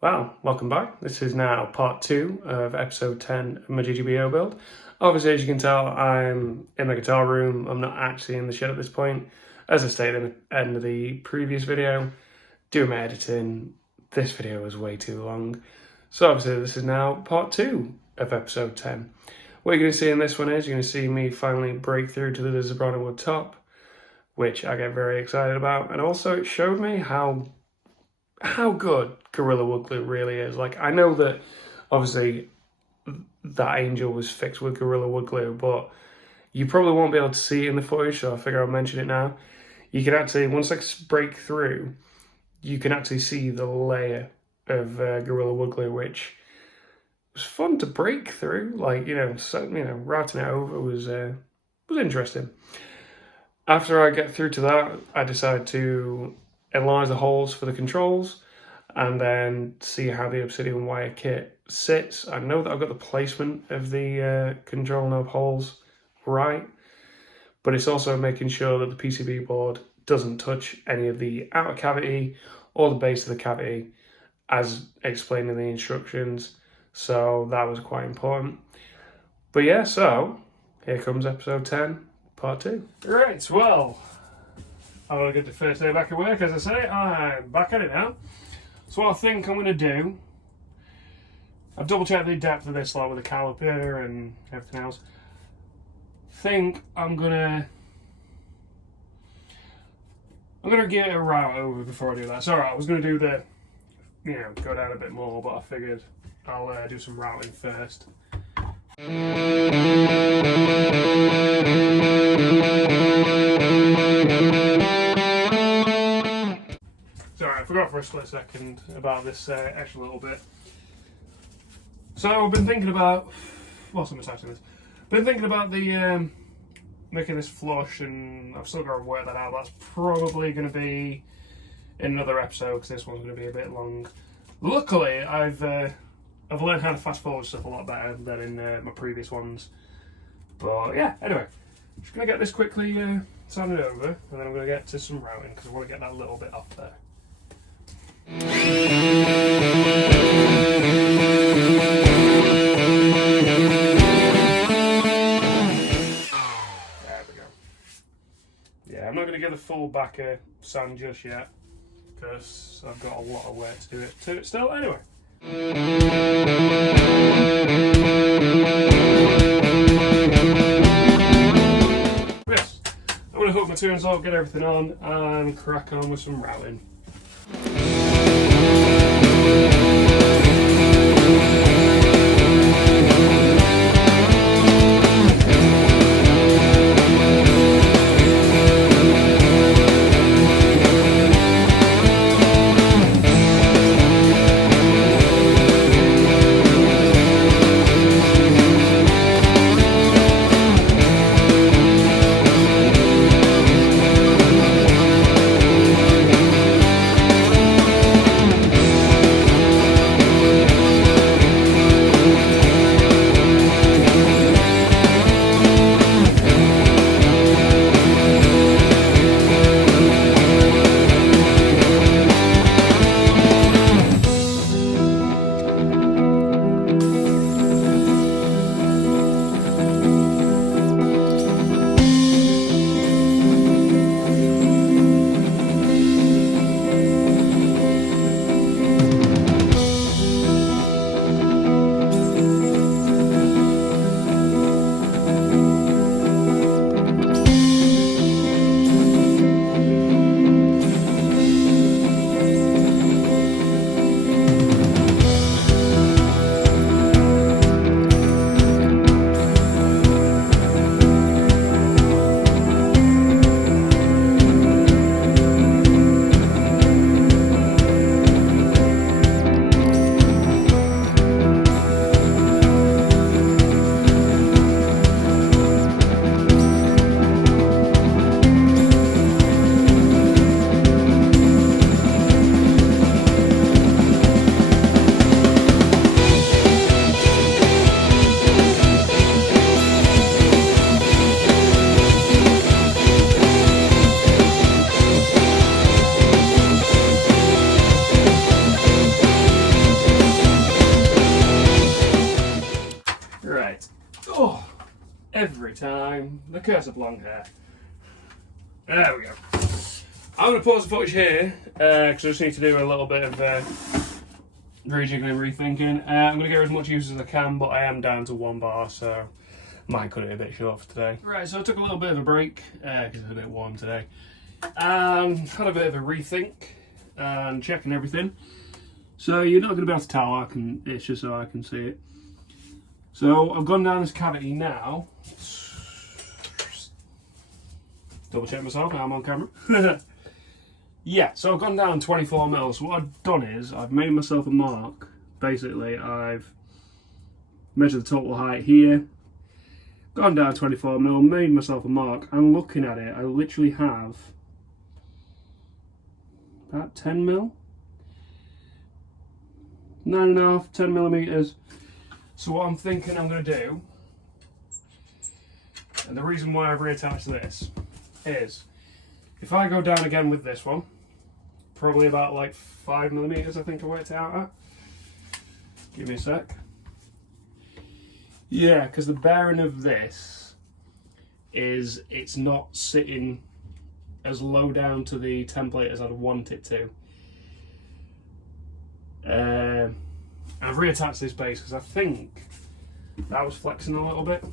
Well, welcome back. This is now part 2 of episode 10 of my GGBO build. Obviously, as you can tell, I'm in my guitar room. I'm not actually in the shed at this point. As I stated at the end of the previous video, doing my editing, this video was way too long. So obviously this is now part 2 of episode 10. What you're going to see in this one is you're going to see me finally break through to the Zebrano wood top, which I get very excited about. And also it showed me how good Gorilla Wood Glue really is. Like, I know that obviously that angel was fixed with Gorilla Wood Glue, but you probably won't be able to see it in the footage, so I figure I'll mention it now. You can actually, once I break through, you can actually see the layer of Gorilla Wood Glue, which was fun to break through. Like, routing it over was interesting. After I get through to that, I decide to enlarge the holes for the controls and then see how the ObsidianWire kit sits. I know that I've got the placement of the control knob holes right, but it's also making sure that the PCB board doesn't touch any of the outer cavity or the base of the cavity as explained in the instructions, so that was quite important. But yeah, so here comes episode 10, part 2. Right, well, I've got to get the first day back at work, as I say. I'm back at it now. So what I think I'm going to do, I've double checked the depth of this lot with the caliper and everything else. Think I'm going to get a route over before I do that. So alright, I was going to do the, go down a bit more, but I figured I'll do some routing first. Sorry, I forgot for a split second about this extra little bit. So I've been thinking about, whilst I'm attaching this, been thinking about the making this flush, and I've still got to work that out. That's probably going to be in another episode because this one's going to be a bit long. Luckily, I've learned how to fast forward stuff a lot better than in my previous ones. But yeah, anyway, just going to get this quickly sanded over, and then I'm going to get to some routing because I want to get that little bit off there. There we go. Yeah, I'm not going to get the full backer sand just yet because I've got a lot of work to do it to it still. Anyway. Yes, I'm going to hook my tunes up, get everything on, and crack on with some routing. Every time. The curse of long hair. There we go. I'm going to pause the footage here because I just need to do a little bit of rejigging and rethinking. I'm going to get as much use as I can, but I am down to 1 bar, so might cut it a bit short for today. Right, so I took a little bit of a break because it's a bit warm today. Had a bit of a rethink and checking everything. So you're not going to be able to tell, it's just so I can see it. So I've gone down this cavity now. Double check myself, now I'm on camera. Yeah, so I've gone down 24 mils. So what I've done is I've made myself a mark. Basically, I've measured the total height here, gone down 24 mil, made myself a mark, and looking at it, I literally have about 10 mil, 9.5, 10 millimeters. So what I'm thinking I'm going to do, and the reason why I've reattached this, is if I go down again with this one, probably about like 5 millimeters I think I worked it out at. Give me a sec. Yeah, because the bearing of this is it's not sitting as low down to the template as I'd want it to. I've reattached this base because I think that was flexing a little bit,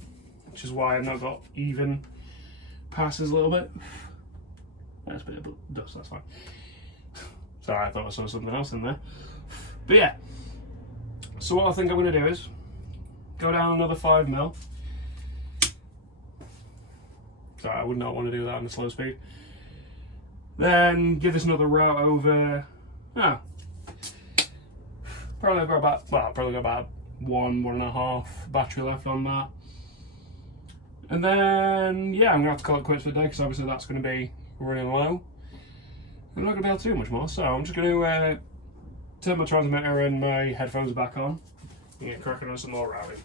which is why I've not got even passes a little bit. That's a bit of dust, that's fine. Sorry, I thought I saw something else in there. But yeah, so what I think I'm going to do is go down another 5 mil. Sorry, I would not want to do that on a slow speed. Then give this another route over. Probably got about 1.5 battery left on that. And then, yeah, I'm going to have to call it quits for the day because obviously that's going to be running low. I'm not going to be able to do much more, so I'm just going to turn my transmitter and my headphones back on and get cracking on some more routing.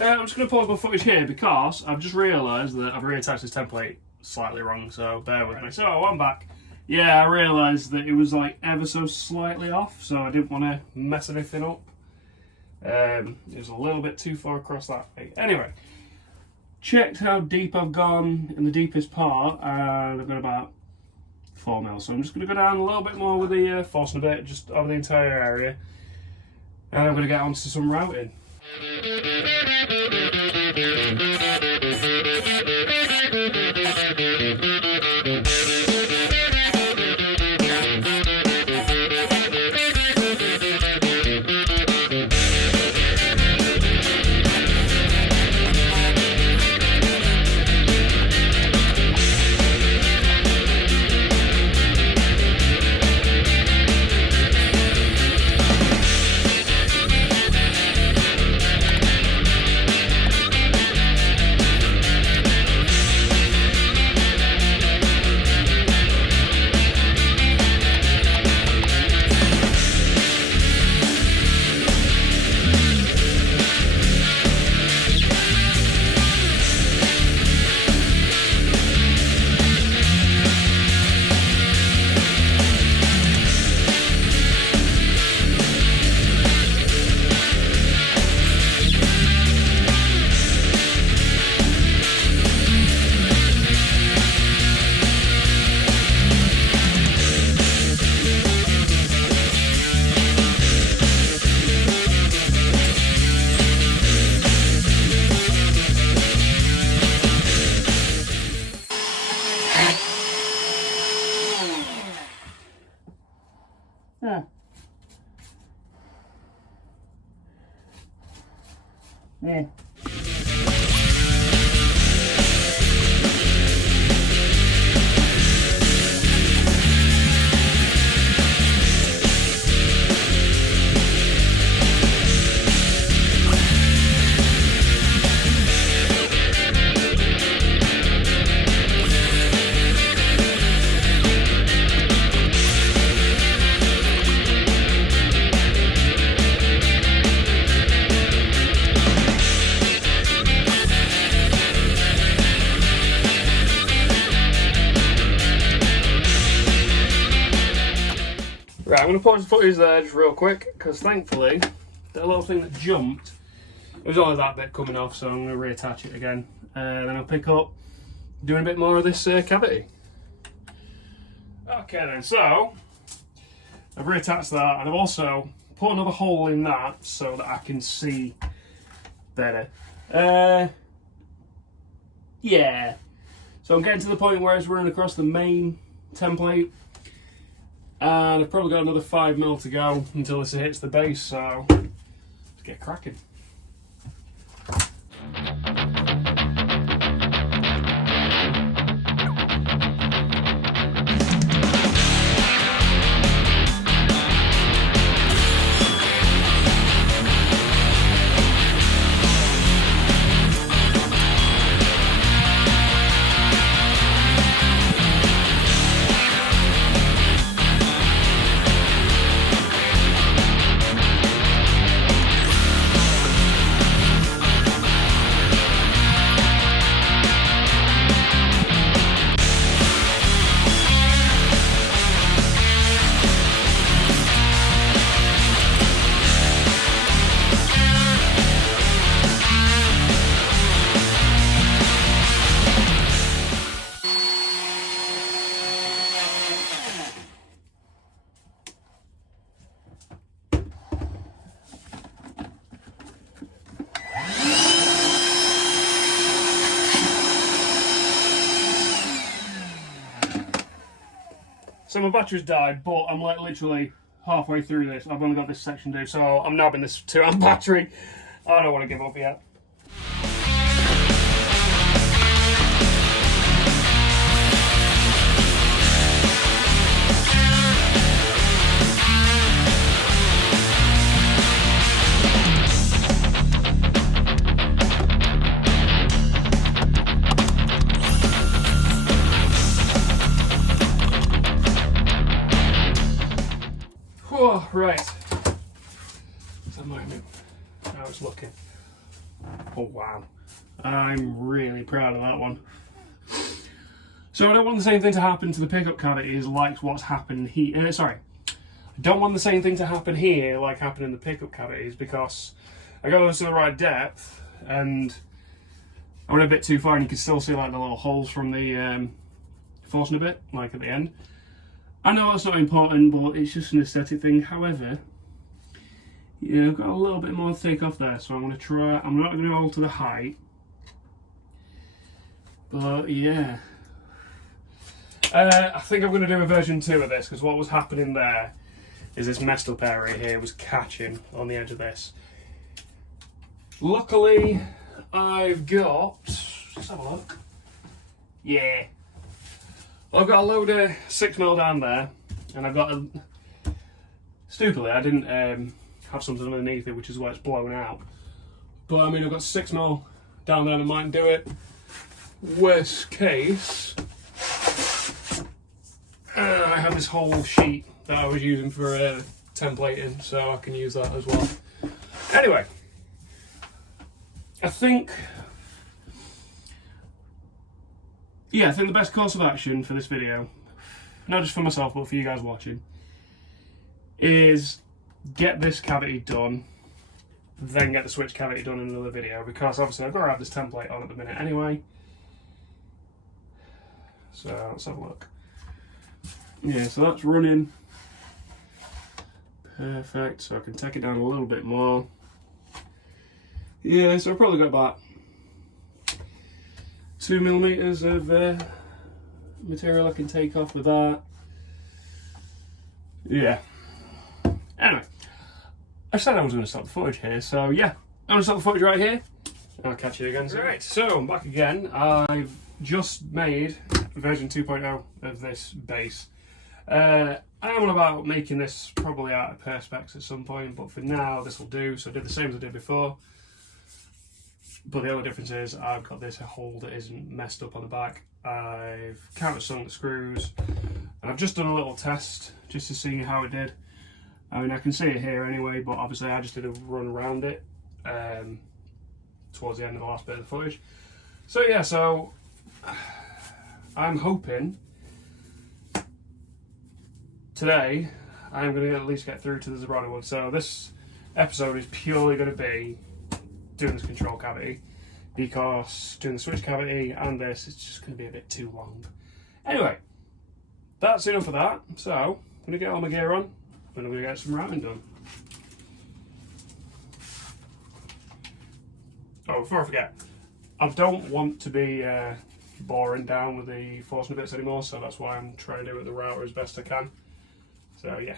I'm just going to pause my footage here because I've just realised that I've reattached this template slightly wrong, so bear with me. So I'm back. Yeah, I realised that it was like ever so slightly off, so I didn't want to mess anything up. It was a little bit too far across that way. Anyway, checked how deep I've gone in the deepest part, and I've got about 4 mil. So I'm just going to go down a little bit more with the Forstner bit, just over the entire area, and I'm going to get onto some routing. Mm. Right, I'm going to pause the footage there just real quick, because thankfully, the little thing that jumped, it was only that bit coming off, so I'm going to reattach it again. Then I'll pick up doing a bit more of this cavity. Okay then, so, I've reattached that, and I've also put another hole in that so that I can see better. Yeah. So I'm getting to the point where it's running across the main template. And I've probably got another 5mm to go until this hits the base, so let's get cracking. So my battery's died, but I'm like literally halfway through this. I've only got this section to do, so I'm nabbing this 2-amp battery. I don't want to give up yet. Oh, right. What's that moment? How it's looking. Oh wow. I'm really proud of that one. So I don't want the same thing to happen to the pickup cavities like what's happened here. Sorry. I don't want the same thing to happen here like happened in the pickup cavities, because I got those to the right depth and I went a bit too far, and you can still see like the little holes from the Forstner bit, like at the end. I know that's not important, but it's just an aesthetic thing. However, yeah, I've got a little bit more to take off there, so I'm going to try. I'm not going to alter the height, but yeah. I think I'm going to do a version 2 of this, because what was happening there is this messed up area here was catching on the edge of this. Luckily, I've got, let's have a look. Yeah. Well, I've got a load of 6mm down there, and I've got stupidly, I didn't have something underneath it, which is why it's blown out. But I mean, I've got 6mm down there that might do it. Worst case, I have this whole sheet that I was using for templating, so I can use that as well. Anyway, I think the best course of action for this video, not just for myself but for you guys watching, is get this cavity done, then get the switch cavity done in another video, because obviously I've got to have this template on at the minute anyway. So let's have a look. Yeah, so that's running perfect, so I can take it down a little bit more. Yeah, so I've probably got about 2mm of material I can take off with that. Yeah. Anyway, I said I was going to stop the footage here, so yeah, I'm going to stop the footage right here. I'll catch you again soon. Right, so I'm back again. I've just made version 2.0 of this base. I am on about making this probably out of Perspex at some point, but for now this will do. So I did the same as I did before, but the only difference is I've got this hole that isn't messed up on the back. I've countersunk the screws, and I've just done a little test just to see how it did. I mean, I can see it here anyway, but obviously I just did a run around it towards the end of the last bit of the footage. So yeah, so I'm hoping today I'm going to at least get through to the Zebrano one. So this episode is purely going to be doing this control cavity, because doing the switch cavity and this, it's just going to be a bit too long. Anyway, that's enough of that. So I'm going to get all my gear on and I'm going to get some routing done. Oh, before I forget, I don't want to be boring down with the Forstner bits anymore, so that's why I'm trying to do it with the router as best I can. So yeah.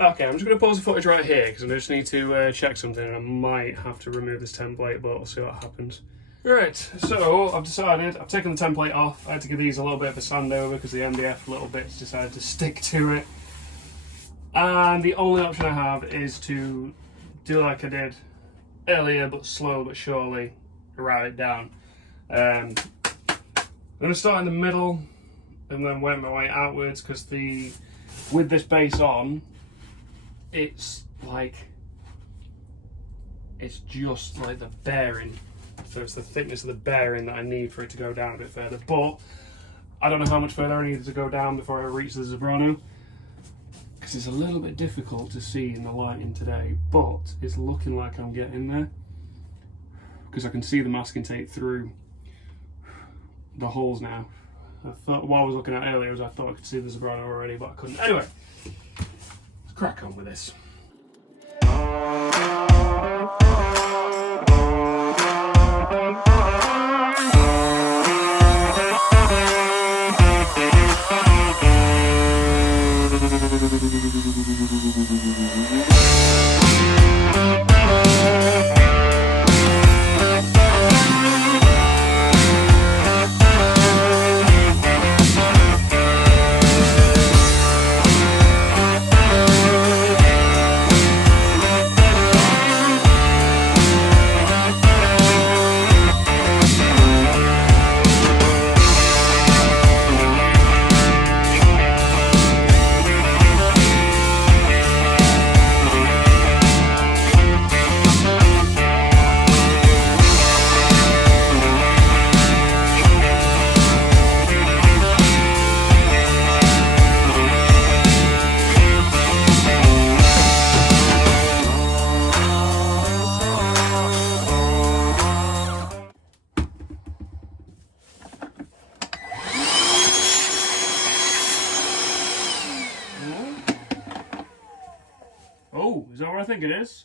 Okay, I'm just going to pause the footage right here because I just need to check something, and I might have to remove this template, but we'll see what happens. Right, so I've decided, I've taken the template off. I had to give these a little bit of a sand over because the MDF little bits decided to stick to it. And the only option I have is to do like I did earlier, but slowly but surely route it down. I'm going to start in the middle and then work my way outwards, because with this base on, it's just like the bearing, so it's the thickness of the bearing that I need for it to go down a bit further. But I don't know how much further I need to go down before I reach the Zebrano, because it's a little bit difficult to see in the lighting today, but it's looking like I'm getting there, because I can see the masking tape through the holes now. I thought, while I was looking at it earlier, I thought I could see the Zebrano already, but I couldn't. Anyway, let's crack on with this. Oh, is that what I think it is?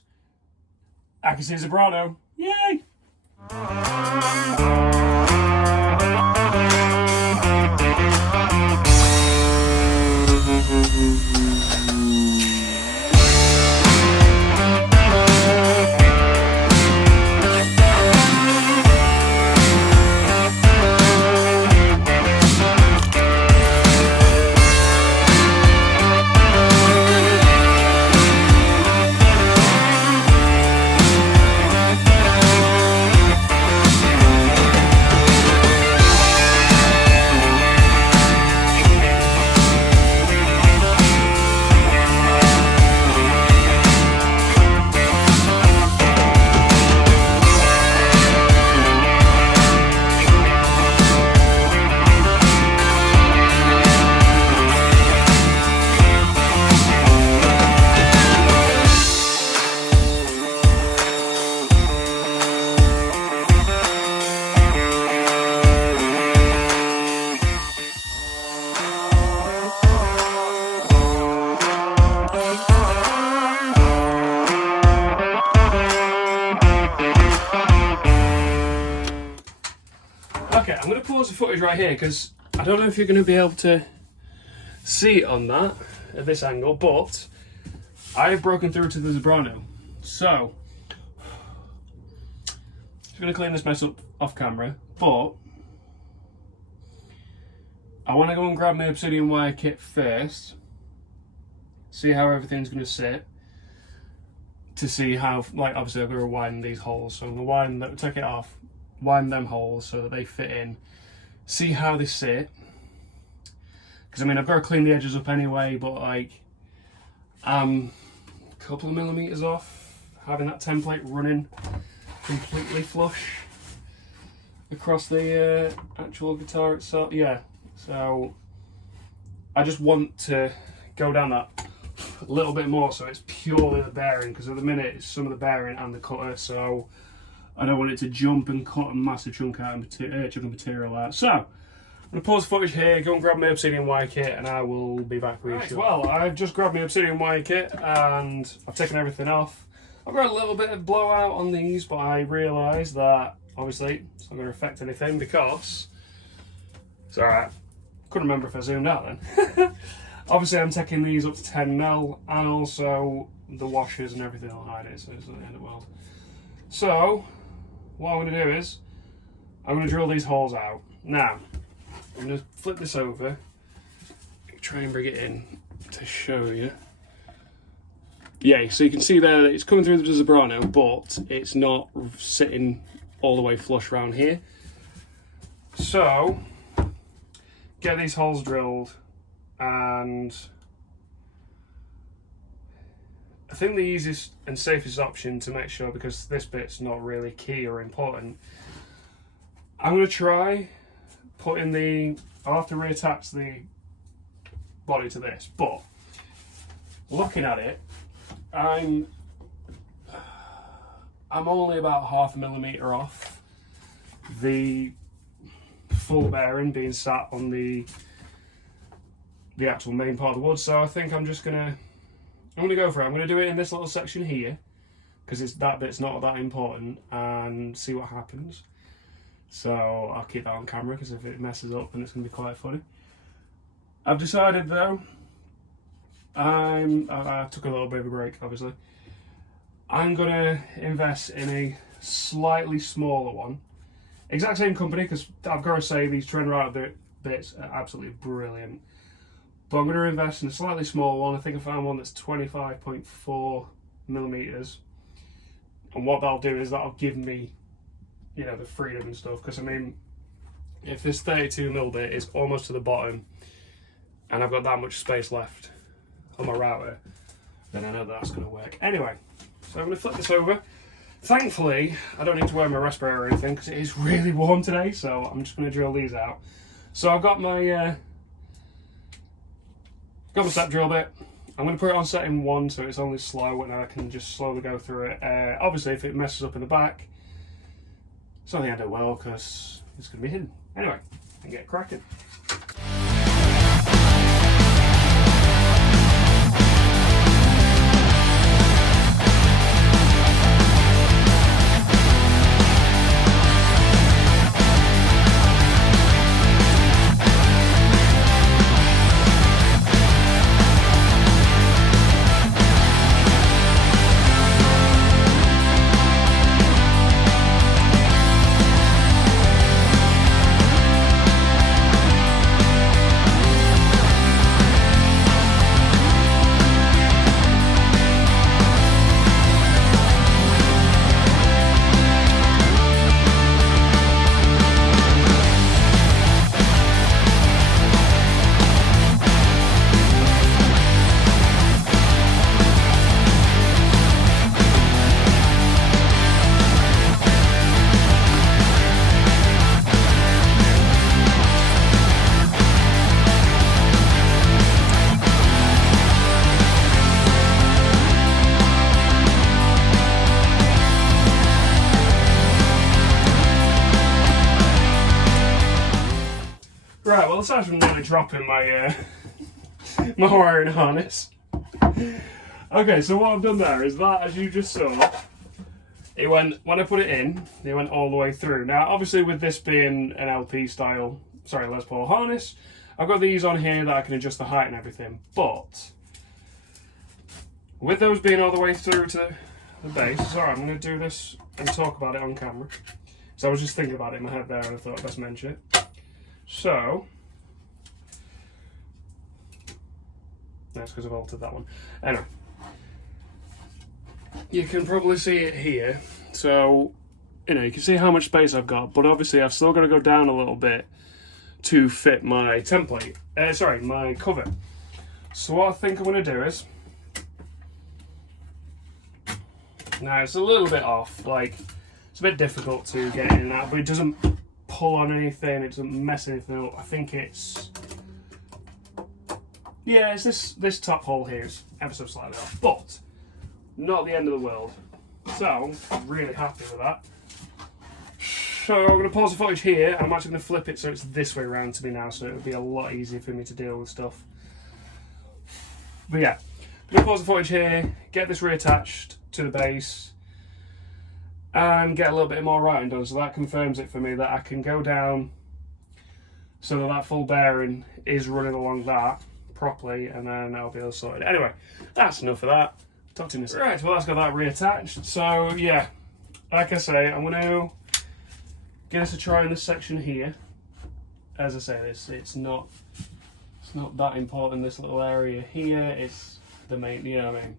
I can see Zebrano. Yay! Okay, I'm going to pause the footage right here because I don't know if you're going to be able to see it on that at this angle, but I have broken through to the Zebrano. So, I'm going to clean this mess up off camera, but I want to go and grab my ObsidianWire kit first, see how everything's going to sit, to see how, like, obviously I'm going to widen these holes, so I'm going to widen that, take it off, widen them holes so that they fit in, see how they sit, because I mean I've got to clean the edges up anyway, but like a couple of millimeters off having that template running completely flush across the actual guitar itself. Yeah, so I just want to go down that a little bit more so it's purely the bearing, because at the minute it's some of the bearing and the cutter, so I don't want it to jump and cut a massive chunk of material out. So, I'm going to pause the footage here, go and grab my ObsidianWire kit, and I will be back with you. Well, I've just grabbed my ObsidianWire kit, and I've taken everything off. I've got a little bit of blowout on these, but I realised that, obviously, it's not going to affect anything because... It's alright. Couldn't remember if I zoomed out then. Obviously, I'm taking these up to 10mm, and also the washers and everything will hide it, so it's not the end of the world. So, what I'm going to do is, I'm going to drill these holes out. Now, I'm going to flip this over, try and bring it in to show you. Yeah, so you can see there that it's coming through the Zebrano, but it's not sitting all the way flush around here. So, get these holes drilled, and I think the easiest and safest option to make sure, because this bit's not really key or important, I'm going to try putting the... I'll have to reattach the body to this, but looking at it, I'm only about 0.5 millimeter off the full bearing being sat on the actual main part of the wood, so I think I'm going to go for it. I'm going to do it in this little section here, because that bit's not that important, and see what happens. So I'll keep that on camera, because if it messes up, then it's going to be quite funny. I've decided though, I took a little bit of a break, obviously. I'm going to invest in a slightly smaller one. Exact same company, because I've got to say these trend right bits are absolutely brilliant. But I'm going to invest in a slightly smaller one. I think I found one that's 25.4 millimeters. And what that'll do is that'll give me, you know, the freedom and stuff. Because I mean, if this 32mm bit is almost to the bottom, and I've got that much space left on my router, then I know that's going to work. Anyway, so I'm going to flip this over. Thankfully, I don't need to wear my respirator or anything because it is really warm today. So I'm just going to drill these out. So I've got my set drill bit. I'm going to put it on setting 1 so it's only slow and I can just slowly go through it. Obviously, if it messes up in the back, it's not the end of the world because it's going to be hidden. Anyway, I can get cracking. Right, well, aside from nearly dropping my my wiring harness. Okay, so what I've done there is that, as you just saw, it went, when I put it in, it went all the way through. Now, obviously, with this being an LP style, sorry, Les Paul harness, I've got these on here that I can adjust the height and everything, but with those being all the way through to the base, sorry, I'm going to do this and talk about it on camera. So I was just thinking about it in my head there and I thought I'd best mention it. So, that's because I've altered that one. Anyway, you can probably see it here. So, you know, you can see how much space I've got, but obviously I've still got to go down a little bit to fit my template, my cover. So what I think I'm going to do is, now it's a little bit off, like it's a bit difficult to get in and out, but it doesn't pull on anything, it doesn't mess anything up. I think it's, yeah, it's this top hole here is ever so slightly off, but not the end of the world. So I'm really happy with that. So I'm going to pause the footage here. I'm actually going to flip it so it's this way around to me now, so it would be a lot easier for me to deal with stuff. But yeah, I'm going to pause the footage here, get this reattached to the base, and get a little bit more writing done. So that confirms it for me that I can go down so that that full bearing is running along that properly, and then I'll be able to sort it. Anyway, that's enough of that. Talk to you in a second. Right, well, that's got that reattached. So yeah, like I say, I'm going to give us a try in this section here. As I say, it's not that important, this little area here. It's the main, you know what I mean?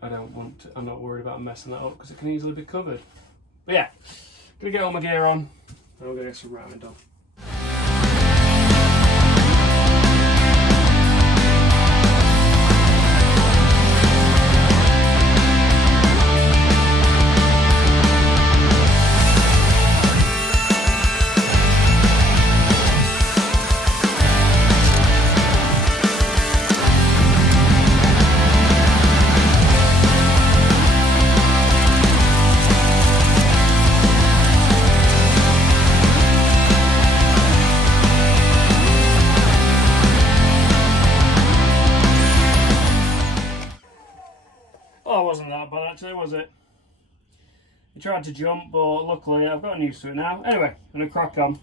I'm not worried about messing that up because it can easily be covered. But yeah, gonna get all my gear on and we're gonna get some writing done. Oh, it wasn't that bad actually, was it? I tried to jump, but luckily I've gotten used to it now. Anyway, I'm gonna crack on.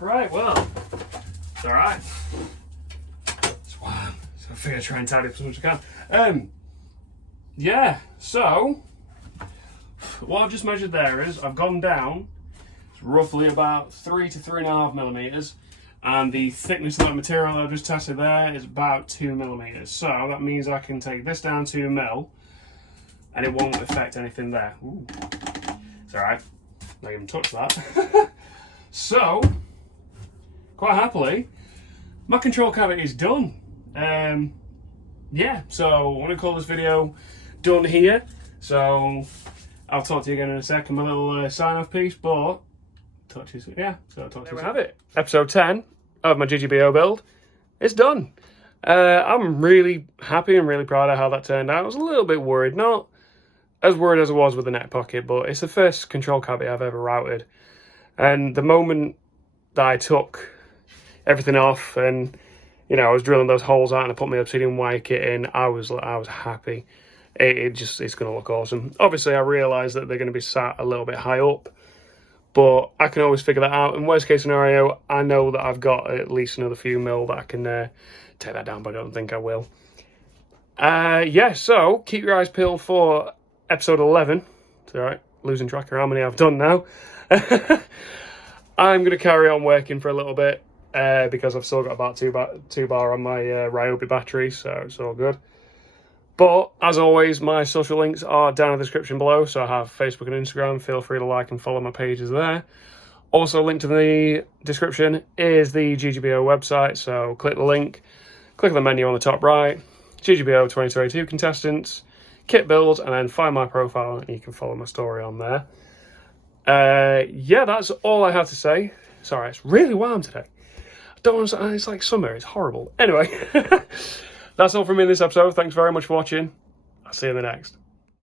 Right, well, it's alright. So I figure I'd try and tidy up as much as I can. Yeah, so what I've just measured there is I've gone down roughly about 3 to 3.5 millimeters, and the thickness of that material I've just tested there is about 2 millimeters. So that means I can take this down 2 mil and it won't affect anything there. Ooh. It's alright, not even touch that. So, quite happily, my control cavity is done. Yeah, so I want to call this video done here. So I'll talk to you again in a second, my little sign-off piece, but touches, yeah, so I'll talk to you. There we have it. Episode 10 of my GGBO build. It's done. I'm really happy and really proud of how that turned out. I was a little bit worried, not as worried as I was with the neck pocket, but it's the first control cavity I've ever routed. And the moment that I took everything off and, you know, I was drilling those holes out and I put my ObsidianWire kit in, I was happy. It's going to look awesome. Obviously, I realised that they're going to be sat a little bit high up, But I can always figure that out. In worst case scenario, I know that I've got at least another few mil that I can take that down, but I don't think I will. Yeah, so keep your eyes peeled for episode 11. It's alright, losing track of how many I've done now. I'm going to carry on working for a little bit because I've still got about two bar on my Ryobi battery, so it's all good. But, as always, my social links are down in the description below, so I have Facebook and Instagram. Feel free to like and follow my pages there. Also linked in the description is the GGBO website, so click the link, click the menu on the top right, GGBO 2022 contestants, kit builds, and then find my profile, and you can follow my story on there. Yeah, that's all I have to say. Sorry, it's really warm today. It's like summer, it's horrible. Anyway, that's all from me in this episode. Thanks very much for watching. I'll see you in the next.